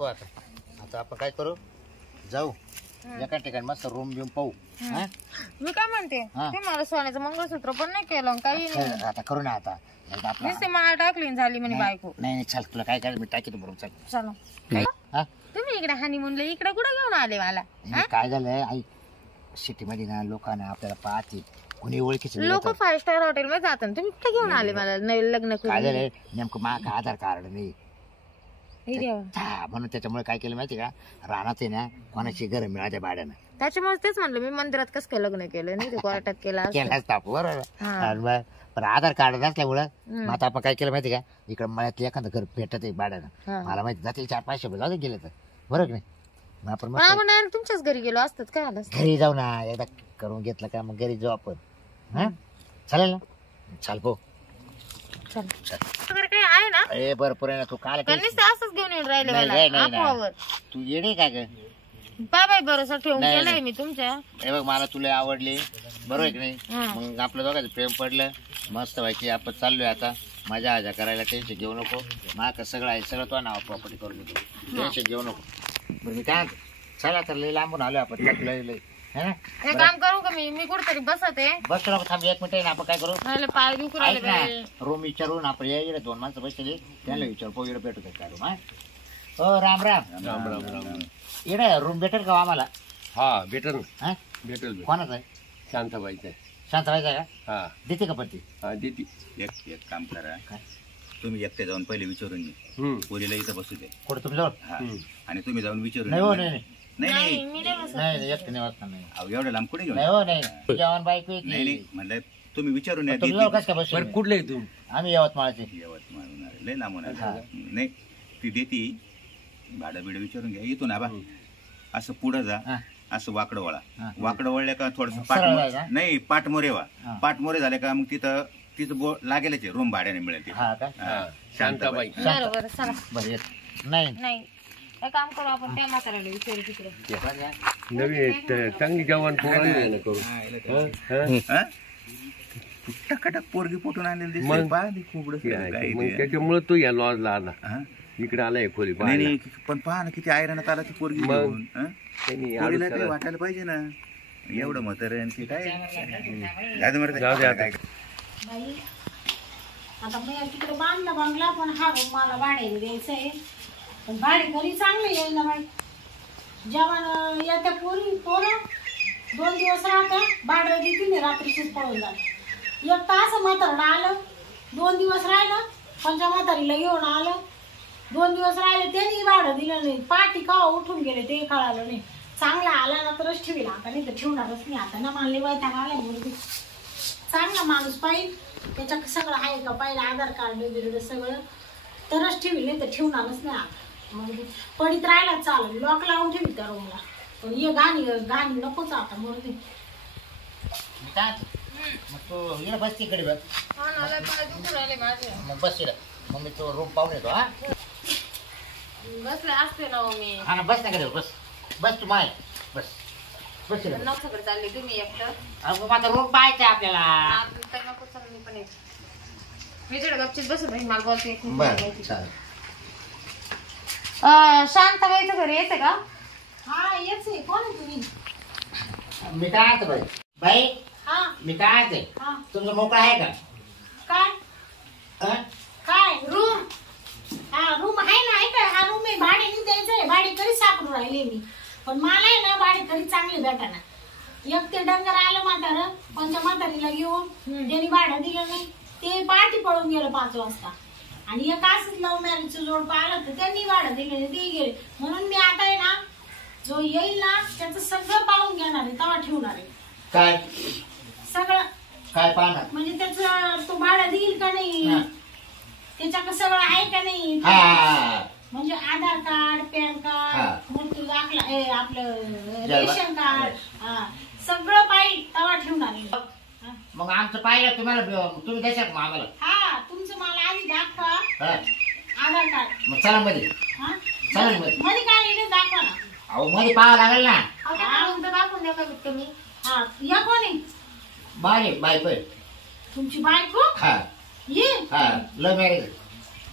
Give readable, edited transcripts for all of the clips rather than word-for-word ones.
नको आता. आता आपण काय करू, जाऊ एका ठिकाणी मस्त रूम घेऊन पाहू. मी काय म्हणते, ते मला सोन्याचं मंगळसूत्र पण नाही केलं काही नाही. आता करू ना आता. नुसते मला टाकली झाली म्हणे बायको. नाही चल, तुला काय करायचं मी टाकी बरोबर. चल चलो. तुम्ही इकडे हनीमूनला इकडे कुठे घेऊन आले मला? काय झालंय आई, सिटी मध्ये ना लोकांना आपल्याला पाहते, कोणी ओळखीचं लोक 5 स्टार हॉटेल मध्ये जातात, तुम्ही कुठे घेऊन आले मला लग्न करून? काय झालंय नेमकं माझं आधार कार्ड नाही देवा. म्हणून त्याच्यामुळे काय केलं माहिती का, रानात आहे ना कोणाची घर मिळाल्या भाड्यानं. त्याच्यामुळे तेच म्हणलं मी, मंदिरात कसं काय लग्न केलं नाही, ते कोर्टात केलं असतं. केलाच ताप बरोबर. पण आधार कार्ड नसल्यामुळं मग आता आपण काय केलं माहिती का, इकडे मळ्यातलं एखादं घर भेटत आहे भाड्यानं, मला माहिती जातील 400-500 जाऊ गेले तर बरोबर नाही. मग आपण आपण तुमच्याच घरी गेलो असतात काय आलं? घरी जाऊ ना, एकदा करून घेतलं का मग घरी जाऊ आपण. हा चालेल ना, चाल पो काही आहे ना? अरे भरपूर आहे ना. तू काल असंच घेऊन येऊन राहिले मला. तू येणे काय ग? बाय भरोसा ठेवून गेलाय मी तुमच्या. हे बघ मला तुला आवडली बरोबर आहे की नाही, मग आपलं दोघांचं प्रेम पडलं मस्त व्हायची. आपण चाललोय आता मजा आजा करायला. टेन्शन घेऊ नको, माझं सगळं आहे, सगळं तो नाव प्रॉपर्टी करून देतो, टेन्शन घेऊ नको. बरं मी काय चला तर लई लांबून आलोय आपण. हे काम करू का मी कुठेतरी बसत आहे. बस नको, थांब 1 मिनिट ना. आपण काय करू, पाय दुखू राहिले. रूम विचारून आपण इकडे 2 माणसं बसले त्यांना विचारू पाहू, इकडे भेटू काय रूम. हो राम राम राम राम राम. इकडे रूम भेटेल का आम्हाला? हा भेटेल. भेटेल. कोणाचं आहे? शांताबाईचं आहे. शांताबाईचं आहे का? हा देते का पत्ती? हा देते. एक काम करा, तुम्ही एकटे जाऊन पहिले विचारून घे, पोरीला इथं बसू दे. कुठं तुमच्यावर? आणि तुम्ही जाऊन विचारून नाही हो, नाही नाही नाही एकटे नाही वाचणार नाही. अहो एवढं लांब कुठे घेऊन? नाही हो, नाही जेवण बायको येते. नाही म्हणलं तुम्ही विचारून या. तुमच्यावर कसं काय बसू? कुठले तुम्ही? आम्ही यवतमाळचे. यवतमाळ लय लांब होणार. नाही ती देती, भाडं बिडं विचारून घ्या. येतो ना बा, असं पुढं जा, असं वाकडं वळा. वाकडं वळल्या का थोडस नाही पाठमोरे वा. पाठमोरे झाले का मग तिथं लागेलच आहे, रूम भाड्याने मिळेल. शांताबाई. बरोबर चला. बरं नाही नाही काम करू आपण, त्या म्हाताऱ्याला विचारू तिकडे. नवीन चांगली जेवण करू. टकाटक पोरगी पोटून आलेली त्याच्यामुळे तो या लॉजला आला, इकडे आलाय खोली. पण पहा ना किती आयरणात आला ती पोरगी. पोरीला काही वाटायला पाहिजे ना, एवढं म्हातारं की काय. बाई आता मी तिकडे बांधला बंगला, पण हा रूम मला भाड्याने द्यायचं आहे. पण भाडे घरी चांगले येईल ना बाई. जेवण येत्या पोरं 2 दिवस राहतं, भाडं देतील नाही, रात्रीचीच पळून जात. एक तास म्हातारं आलं, 2 दिवस राहिलं, पंचा म्हातारीला घेऊन आलं, 2 दिवस राहिले, त्यांनी भाडं दिलं नाही. पाठी का उठून गेले ते कळालं नाही. चांगला आला ना तरच ठेवील, आता नाही तर ठेवणारच नाही. आता ना मानले वैताग आलाय मुलगी. चांगला माणूस पाहिजे, त्याच्यात सगळं आहे का पाहिजे, आधार कार्ड वगैरे सगळं, तरच ठेवील, नाही तर ठेवणारच नाही. आता मग पडीत राहायला चालेल, लॉक लावून ठेवी त्या रूमला. पण ये गाणी नकोच आता मुलगी. मग तू इकडे बस तिकडे बघ. मग बस इकडे, मग मी तो रूम पाहून येतो. हा बसले असते ना मी. हा ना बस नाही बस, बस तू माय बस बस. नवसाकडे चालले तुम्ही एकटं. अगं माझा रूम पाहायचा आपल्याला. नको चाल, मी पण येते. मी तिकडे गपचित बसून राहील, मला बोलते. बरं चालेल. शांताबाईचं घरी येते का? हा येच आहे. कोण आहे तुम्ही? मी काय आहे बाई? बाई हा मी काय आहे? हा तुमचं मोकळं आहे का? काय काय रूम? हा रूम आहे ना, आहे का? हा रूम आहे, भाड्याने द्यायचंय. भाडे तरी सापडून राहिले मी, पण मला आहे ना भाडे तरी चांगले भेटाना. एक ते डंगर आलं म्हातारं, पंचा म्हातारीला घेऊन त्यांनी भाडं दिलं नाही, ते पाठी पळून गेलं 5 वाजता. आणि एक असंच लव्ह मॅरेजचं जोड पाहिलं तर त्यांनी भाडं दिलं नाही, ते गेले. म्हणून मी आता आहे ना, जो येईल ना त्याचं सगळं पाहून घेणार आहे, तेव्हा ठेवणार आहे. काय सगळं काय पाहणार म्हणजे त्याचं तो भाडं देईल का नाही, त्याच्याकडे सगळं आहे का नाही, म्हणजे आधार कार्ड, पॅन कार्ड, मृत्यू दाखला, आपलं रेशन कार्ड, सगळं पाहिजे तेव्हा ठेवणार आहे. मग आमचं पाहिलं तुम्हाला, तुम्ही द्यायचं का आम्हाला? हा तुमचं मला आधी दाखवा आधार कार्ड. मग चला मध्ये. चला मध्ये काय दाखवा ना. अहो मध्ये पाहावं लागेल ना. दाखवून द्या का तुम्ही? हा या कोणी? बायको तुमची बायको? हा ये हा लव्ह मॅरेज.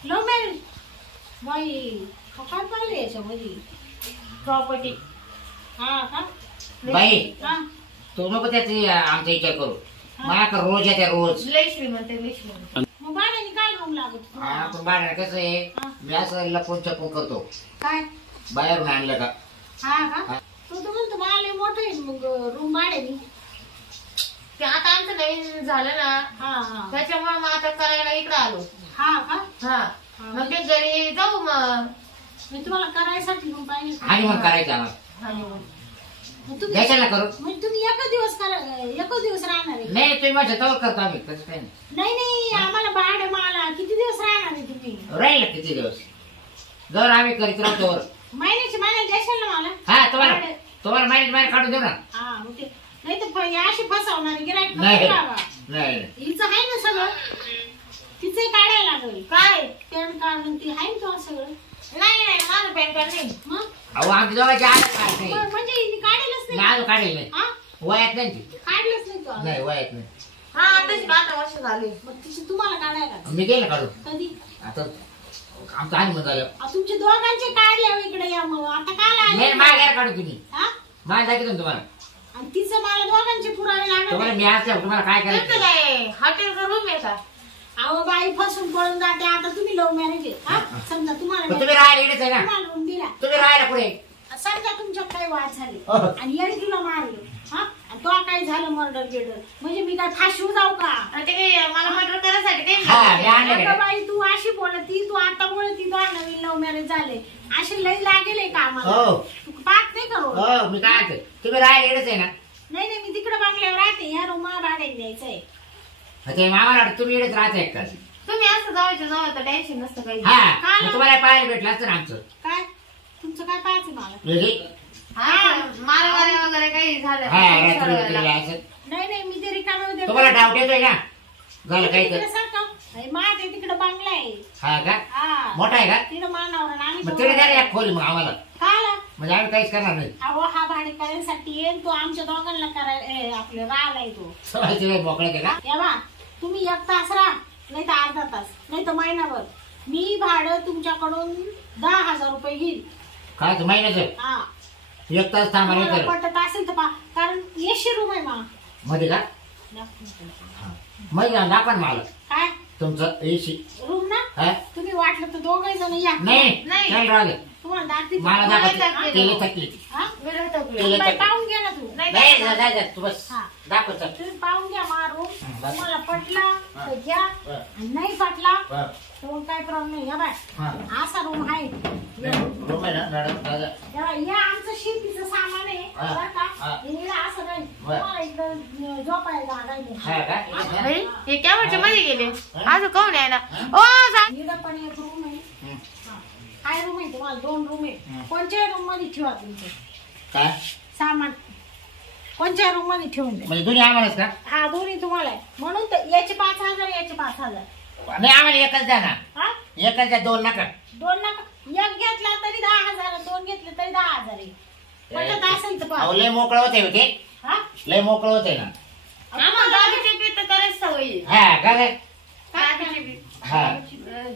Love marriage? बाई काय पाहिजे याच्यामध्ये प्रॉपर्टी. हा का बाई हा तू नको त्याची आमचा विचार करू. मला का रोज येते रोज. लय श्रीमंत आहे, लय श्रीमंत. मग भाड्याने काय रूम लागत तुम्हाला? आपण भाड्याने कसं आहे मी असं लपून छपून करतो. काय बाहेरून आणलं का हा का तू तर म्हणतो मला मोठं आहे मग रूम भाड्याने. ते आता आमचं नवीन झालं ना, हा हा त्याच्यामुळे मग आता करायला इकडे आलो. हा का हा मग ते घरी जाऊ मग. मी तुम्हाला करायसाठी रूम पाहिजे. आणि मग करायचं आम्हाला मग तुम्ही द्यायला करू. मग तुम्ही एकच दिवस राहणार आहे? नाही तुम्ही माझ्या तवर करतो आम्ही तसं काही नाही नाही आम्हाला भाडं मला किती दिवस राहणार आहे तुम्ही? राहील ना किती दिवस जर आम्ही करीत राहतो वर. महिन्याला द्याल ना मला? हा तुम्हाला भाडं. तुम्हाला महिन्यात काढून देऊ ना. हा मग ते नाही तर अशी फसवणारी गिराईक नाही बाबा. नाही हिचं आहे ना सगळं तिचंही काढायला लागेल. काय? पॅन कार्ड ती आहे ना तुला सगळं? नाही नाही माझं पॅन कार्ड नाही. मग अहो आमच्या दोघांची आलं काय नाही. म्हणजे हिने काढेलच नाही? नाही काढेल नाही हा वयात नाही ती. काढलंच नाही तू? नाही वयात नाही. हा आताच 12 वर्ष झाले. मग तिची तुम्हाला काढायला लागेल. मी गेलं काढून कधी? आता आमचं आणि झालं. तुमचे दोघांचे काढले हो इकडे या मग आता काय नाही मागे काढू तुम्ही हा माझ्या दाखवतो तुम्हाला. आणि तिचं मला दोघांचे पुरावे लागणार तुम्हाला आहे. मी असल्यावर तुम्हाला काय तुमचं करायचं. काय हॉटेलचा रूम आहे का? अहो बाई फसून पळून जाते. आता तुम्ही लव्ह मॅरेज आहे हा समजा पण तुम्हाला तुम्ही राहायला येणेच आहे ना. तुम्हाला रूम दिला तुम्ही राहायला पुढे समजा तुमच्यात काही वाद झाले हो. आणि याने तुला मारलं हा आणि तो काय झालं मर्डर गिर्डर म्हणजे मी काय फाशीव जाऊ का? आणि ते काय मला मर्डर करायसाठी काही हा, मी नाही. आणलं अगं का? बाई तू अशी बोलती तू आता बोलती तो नवीन लव्ह मॅरेज झाले अशी लई लागेल का आम्हाला? हो. तू पाहत नाही करू हो मी काय म्हणते, तुम्ही राहायला येणेच आहे ना. नाही नाही मी तिकडे बांगल्यावर राहते ह्या रूम भाड्याने द्यायचंय. ते मामाला वाटतं तुम्ही येणेच राहता एक तास. तुम्ही असं जायचं जवळ तर टेन्शन नसतं काही. हा मग तुम्हाला पाहायला भेटलं असतं ना आमचं. काय तुमचं काय पाहायचं मला? म्हणजे हा मारामारी वगैरे काही झालं हा तर रात्री सरळ उठलेलं लागलं. असं. नाही नाही मी ते रिकाम्या तुम्हाला डाऊट येतोय ना झालं काही तर. माझ्या तिकडे बांगला आहे. हा का हा मोठा आहे का? तिकडे मानावर आणि आम्ही मग तिकडे द्या ना एक खोली मग आम्हाला. खाला म्हणजे आम्ही काहीच करणार नाही. अहो हा भाडे करायसाठी येईल तो आमच्या दोघांना करायला आपलं राहिलाय तो. सगळ्याची मोकळ्या आहे का? या बा तुम्ही 1 तास राहा नाही तर अर्धा तास नाही तर महिनाभर मी भाडं तुमच्याकडून 10,000 रुपये घेईल. काय महिन्याचं हा 1 तास थांबा नाही तुम्हाला तर पटत असेल तर पहा कारण 100 रूम आहे मा मध्ये का मग दाखवा ना मला काय तुमचं एसी. रूम ना हा तुम्ही वाटलं तर दोघे जण या. नाही नाही. नाही राहू दे. तुम्हाला दाखते मला मला दाखवते दाखवते. केली थकली ती. हा? मी राहतो आपलं. केलं बाई, थकली. पाहून घ्या ना तू. नाही नाही नाही. जा, जा, तू बस हा. दाखव चल. तुम्ही पाहून घ्या मा रूम बस. तुम्हाला पटला तर घ्या हा. आणि नाही पटला हा. तर मग काय प्रॉब्लेम नाही. या बाय हा. असा रूम आहे. रूम आहे ना मॅडम दादा. या आमचं शेतीचं सामान आहे हा. बरं का? हा. हे असं नाही बरं. तुम्हाला इकडं झोपायला जागा नाही. हा का अरे, हे केव्हाच्या मध्ये गेले अजून कोण आहे ना? ओ जा. इकडं पण एक रूम आहे. हं. हा. काय रूम आहे तुम्हाला? 2 रूम आहे. हं. कोणत्या रूम मध्ये ठेवा तुमचं काय सामान? कोणत्या रूम मध्ये ठेवून द्या. म्हणजे दोन्ही आम्हालाच का? हा दोन्ही तुम्हाला आहे म्हणून तर याचे 5,000 याचे 5,000. नाही आम्हाला एकच द्या ना. हा एकच द्या 2 नका. 2 नका. एक घेतला तरी 10,000 2 घेतले तरी 10,000 आहे. पटत असेल तर अहो पहा. लय मोकळं होते ते. हा लय मोकळं होते ना. आम्हाला दाबीची पीठ तर करायची सवय आहे. हा का रे? दाबीची पीठ. हा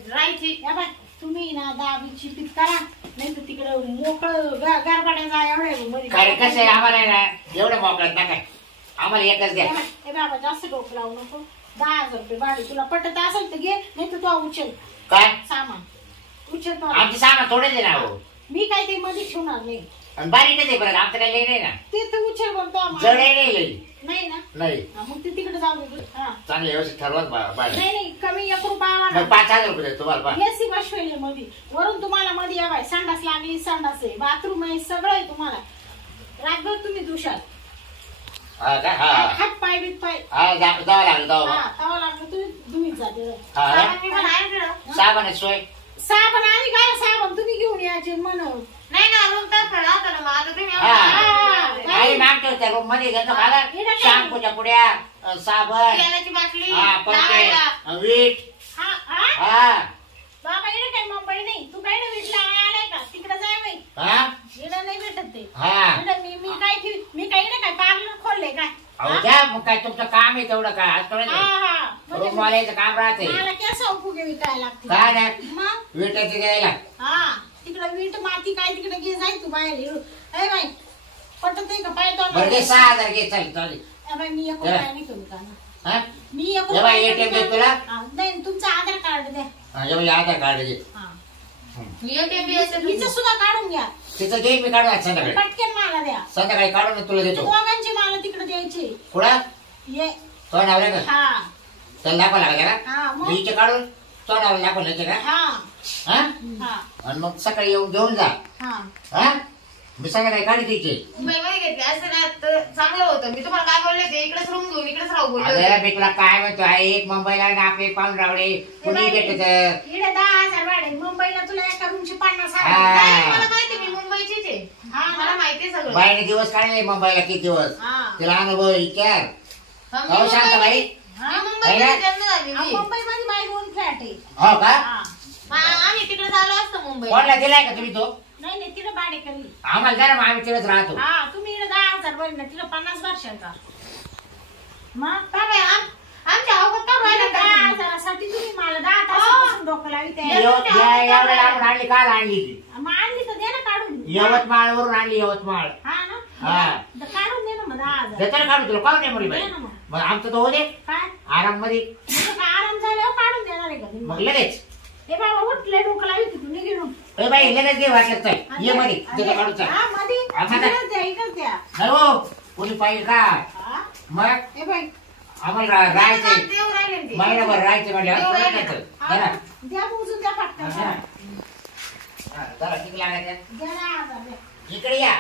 राहायची. या बाय तुम्ही ना दाबीची पीठ करा नाही तर तिकडे मोकळं गारबाड्या जा एवढ्या room मध्ये. कारण कसं आहे आम्हाला आहे ना एवढं मोकळत नका आम्हाला एकच द्या. ए बाबा जास्त डोकं लावू नको. 10,000 रुपये भाडे तुला पटत असेल तर घे नाही तर तू उचल काय सामान उचल तो. आमचे सामान थोडेच आहे ना हो. मी काही ते मध्ये ठेवणार नाही. आणि बारीकच आहे परत आमचं काही लई नाही ना. ते तर उचल बोलतो जड आहे नाही लई. नाही ना नाही हा, मग ते तिकडे जाऊ दे. हा चांगले व्यवस्थित ठरवा बाहेर. नाही नाही कमी 1 रुपया मग वाढवा. 5,000 रुपये द्या तुम्हाला बा. एसी बसवेल मध्ये वरून तुम्हाला मध्ये या बाय संडास लागली संडास आहे बाथरूम आहे सगळं आहे तुम्हाला. रातभर तुम्ही दुशाल हा का हा हात पाय बीत पाय हा जावं लागलं जावं. हा तवा लागलं तुम्ही तुम्हीच जाते. हा सामान बिमान आहे तिकडं? साबण आहे सोय. साबण आणि काय साबण तुम्ही घेऊन यायचे म्हणून. नाही ना रूम तर खडा होता ना मग आता तुम्ही हा. आम्हाला- आई मागतो त्या रूम मध्ये घेतो मला हे नका. शॅम्पूच्या पुड्या साबण तेलाची बाटली हा लावायला. परत वीट हा हा हा बाबा इकडे काय मुंबई नाही तू काय नाही भेटला आलाय का तिकडे जाय बाई. हा इकडे नाही भेटत ते. हा इकडं मी काय मी काही नाही काय पार्लर खोलले काय. अहो हा? द्या मग काय तुमचं काम आहे तेवढं काय आज हा थोडं हा म्हणजे रूमवाल्याचं काम राहते मला केस फुगे विकायला लागते. काय नाही मग विटाचे द्यायला हा तिकडे वीट माती काय तिकडे घे जाय तू बाहेर येऊ ए बाई पटत आहे का पाय तो बरं घे 6,000 घे चालेल चालेल मी एक रुपया नाही करू का हा मी एक हे बाई ATM दे तुला नाही तुमचं आधार कार्ड द्या हा हे बाई आधार कार्ड दे हिचं सुद्धा काढून घ्या तिचं घेईन मी काढू आज संध्याकाळी पटकन मला द्या संध्याकाळी काढून मी तुला देतो दोघांची मला तिकडे द्यायची कुठं ये तो नाव का हा त्याला दाखवा लागेल का हा मग हिचे काढून तो नाव दाखवा लागेल का हा हा हा आणि मग सकाळी येऊन घेऊन जा हा हा मी संध्याकाळी काढी तिचे मुंबईमध्ये घेतले असं ना तर चांगलं होतं. मी तुम्हाला काय बोलले होते इकडेच रूम घेऊन इकडेच राहू बोलले होते. अगं मी तुला काय म्हणतो आहे एक मुंबईला आणि आपले पाहून रावडे कुणी भेटत इकडे 10,000 भाडे मुंबईला तुला एका रूमची 50,000 हा. नाही, मला माहिती मी मुंबईचीच आहे. हा, मला माहिती आहे सगळं. बाईने दिवस काढले मुंबईला किती दिवस हा. तिला अनुभव विचार हा, मी हो शांत बाई मी मुंबईमध्ये जन्म झाली मी. मुंबईमध्ये बाई 2 फ्लॅट आहे हो का हा. आम्ही तिकडे झालो असतो मुंबई. कोणला दिलाय का तुम्ही तो नाही नाही तिला भाडे करी आम्हाला जरा मग आम्ही तिथेच राहतो हा तुम्ही इकडे 10,000 भरले ना तिला 50 वर्षाचा मग काय बाई, आमच्या अवघात का राहिलं का तुम्ही? 10,000साठी तुम्ही मला 10 तासापासून डोकं लाविते एवढ्या लांबून आणली काल आणली ती मग आणली तर दे ना काढून यवतमाळ वरून आणली यवतमाळ हा ना हा. तर काढून दे ना मग 10,000 देतो ना काढून तुला काढून नाही मुली बाई दे ना मग. मग आमचं तो होते काय आराम मध्ये म्हणजे काय आराम झाल्यावर काढून देणार आहे का तुम्ही? मग लगेच ए बाबा उठले डोकं लाविते तू निघून ए बाई लगेच घे वाटत नाही ये मध्ये तिथे काढून चाल हा मध्ये हा, मध्ये. इकडं द्या इकडं द्या नाही हो कोणी पाहिजे का हा मग ए बाई आम्हाला राहायचंय देव राहिले ना ते. महिनाभर राहायचं म्हणजे देव राहिले. हा, द्या मोजून द्या पटकन जरा किती लागायचं द्या ना 10,000 द्या. इकडे या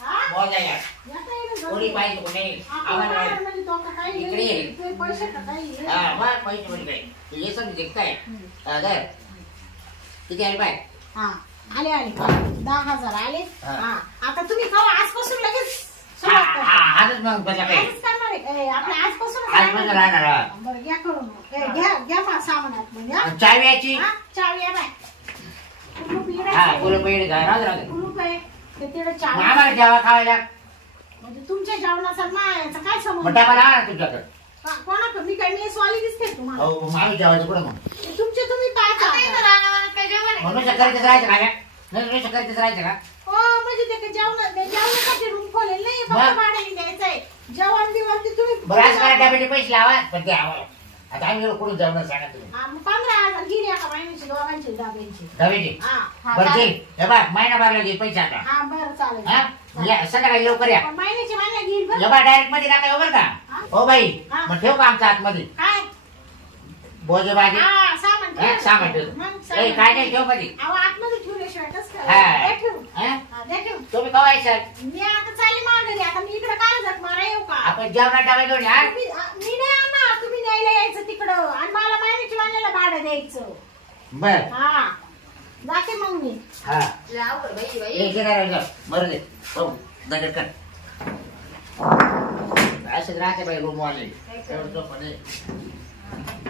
हा? मोजा या या तर इकडं जाऊ कोणी दे. पाहिजे कोणी आपण आम्हाला बाहेर म्हणजे तो का काही इकडे ये. ते पैसे का काही हे? हा मग पाहिजे कोणी काय हे समजे काय धर किती आहे बाय हा आले आले 10,000 आले हा. हा आता तुम्ही खावा आजपासून लगेच सुरुवात करा. आजच मग बसा काय आजच करणार आहे. ए, आपलं आजपासून आज पण राहणार हा. बरं घ्या करून ए, घ्या घ्या मा सामानात म्हणजे हा? आणि चावी याची हा, चावी आहे बाय कुलूप इकडे हा आहे. फुलं पैड घा राहू दे कुलूप आहे ते तिकडे मग चावी आम्हाला जेवा खावायला म्हणजे तुमच्या जेवणाचा मायाचा काय मग संबंध डबा लावा ना तुमच्याकडे कोणाकडे मी काय मेसवाली दिसते तुम्हाला हो मग आम्ही जेवायचं कुठं मग ते तुमचे तुम्ही काय आता इथं खाता? राहण्यावर काय जेवण आहे? म्हणून करीतच राहायचं का काय? नाही करीतच राहायचं का हो म्हणजे ते काय जेवणासाठी रूम खोलेल नाही मग? फक्त भाड्याने द्यायचंय जेवण बिवण ते तुम्ही बरं आज मला डब्याचे पैसे लावा पण ते आम्हाला आता आम्ही कुठून जेवणार सांगा तुम्ही हा, मग 15,000 गिरी एका महिन्याची दोघांची डाब्यांची डब्याचे हा बरं ते हे बघ महिना भरला घे पैसे आता हा बरं चालेल हा या संध्याकाळी लवकर या पण महिन्याची महिना घेईल हे बरं बघ डायरेक्ट मध्ये नका येऊ बरं का हो बाई हा. मग ठेवू का आमच्या आतमध्ये काय बोजे बाजे हा सामान हा, ठेव. सामान ठेव मग ए, सामान काय नाही ठेव मध्ये अहो आतमध्ये ठेवल्याशिवाय कसं हा. काय द्या ठेवू हा? हा, द्या ठेवू तुम्ही कवा यायचं मी आता चालली माघारी आता मी इकडे काय जात मारा येऊ का आपण जेवणात डबा घेऊन या मी नाही आणणार तुम्ही न्यायला यायचं तिकडं आणि मला महिन्याची महिन्याला भाडं द्यायचं बर हा जाते मग मी हा लय अवघड बाई, बाई. एक जरा बरं दे हो दगड कर असंच राहते बाई रूमवाले एवढं पण